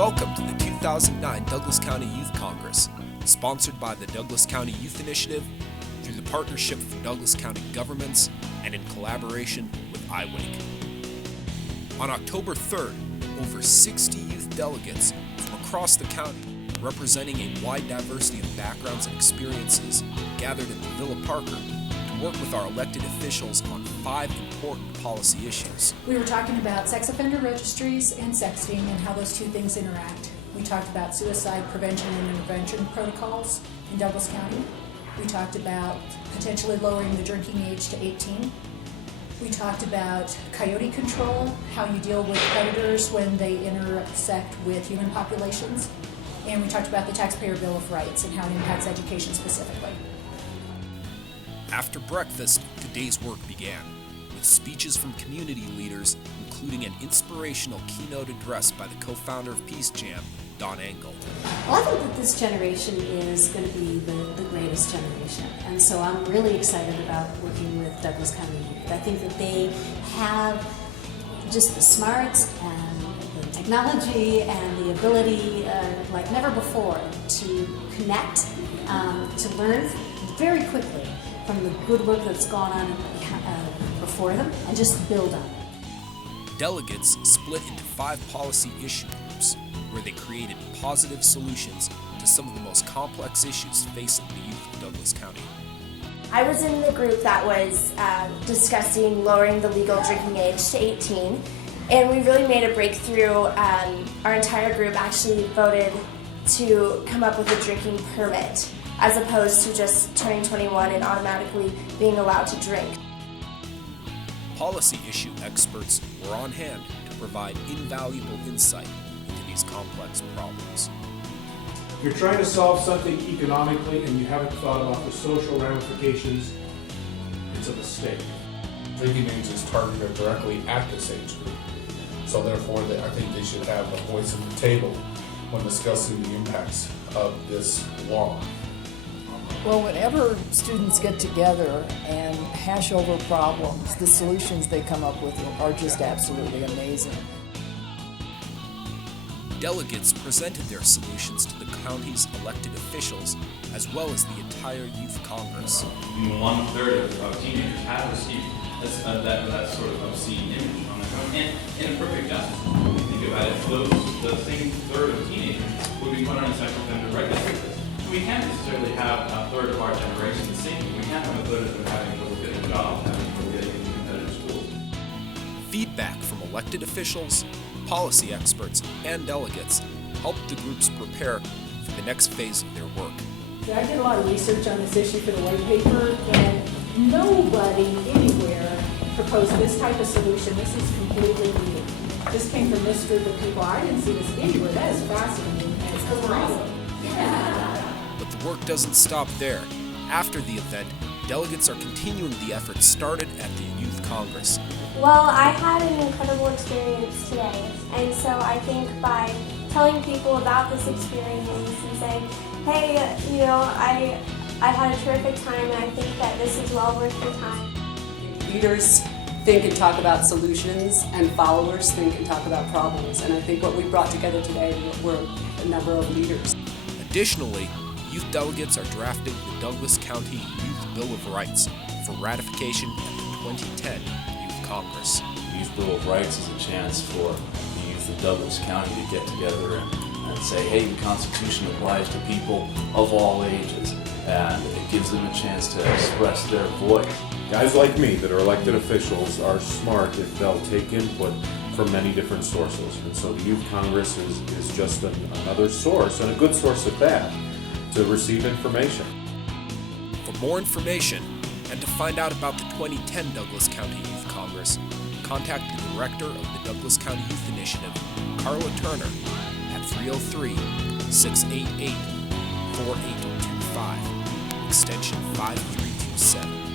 Welcome to the 2009 Douglas County Youth Congress, sponsored by the Douglas County Youth Initiative through the Partnership for Douglas County Governments and in collaboration with iWake. On October 3rd, over 60 youth delegates from across the county, representing a wide diversity of backgrounds and experiences, gathered at the Villa Parker to work with our elected officials on 5 important policy issues. We were talking about sex offender registries and sexting and how those two things interact. We talked about suicide prevention and intervention protocols in Douglas County. We talked about potentially lowering the drinking age to 18. We talked about coyote control, how you deal with predators when they intersect with human populations. And we talked about the Taxpayer Bill of Rights and how it impacts education specifically. After breakfast, today's work began, with speeches from community leaders, including an inspirational keynote address by the co-founder of Peace Jam, Don Engel. Well, I think that this generation is going to be the greatest generation, and so I'm really excited about working with Douglas County Youth. I think that they have just the smarts and the technology and the ability, like never before, to connect, to learn very quickly from the good work that's gone on before them, and just build on it. Delegates split into 5 policy issue groups, where they created positive solutions to some of the most complex issues facing the youth of Douglas County. I was in the group that was discussing lowering the legal drinking age to 18, and we really made a breakthrough. Our entire group actually voted to come up with a drinking permit, as opposed to just turning 21 and automatically being allowed to drink. Policy issue experts were on hand to provide invaluable insight into these complex problems. If you're trying to solve something economically and you haven't thought about the social ramifications, it's a mistake. Drinking age is targeted directly at this age group. So therefore, I think they should have a voice at the table when discussing the impacts of this law. Well, whenever students get together and hash over problems, the solutions they come up with are just absolutely amazing. Delegates presented their solutions to the county's elected officials, as well as the entire Youth Congress. 1/3 of teenagers have received that sort of obscene image on their phone. And in a perfect justice, when you think about it, the same third of teenagers would be put on a sex offender registry. We can't necessarily have a third of our generation singing. We can't have a third of them having to look at a job, having to look at into competitive schools. Feedback from elected officials, policy experts, and delegates helped the groups prepare for the next phase of their work. I did a lot of research on this issue for the white paper, and nobody anywhere proposed this type of solution. This is completely new. This came from this group of people. I didn't see this anywhere. That is fascinating, and it's awesome. But the work doesn't stop there. After the event, delegates are continuing the efforts started at the Youth Congress. Well, I had an incredible experience today, and so I think by telling people about this experience and saying, hey, I had a terrific time, and I think that this is well worth your time. Leaders think and talk about solutions, and followers think and talk about problems. And I think what we brought together today were a number of leaders. Additionally, youth delegates are drafting the Douglas County Youth Bill of Rights for ratification at the 2010 Youth Congress. The Youth Bill of Rights is a chance for the youth of Douglas County to get together and say, hey, the Constitution applies to people of all ages, and it gives them a chance to express their voice. Guys like me that are elected officials are smart if they'll take input from many different sources. And so the Youth Congress is just another source, and a good source at that, to receive information. For more information and to find out about the 2010 Douglas County Youth Congress, contact the director of the Douglas County Youth Initiative, Carla Turner, at 303-688-4825, extension 5327.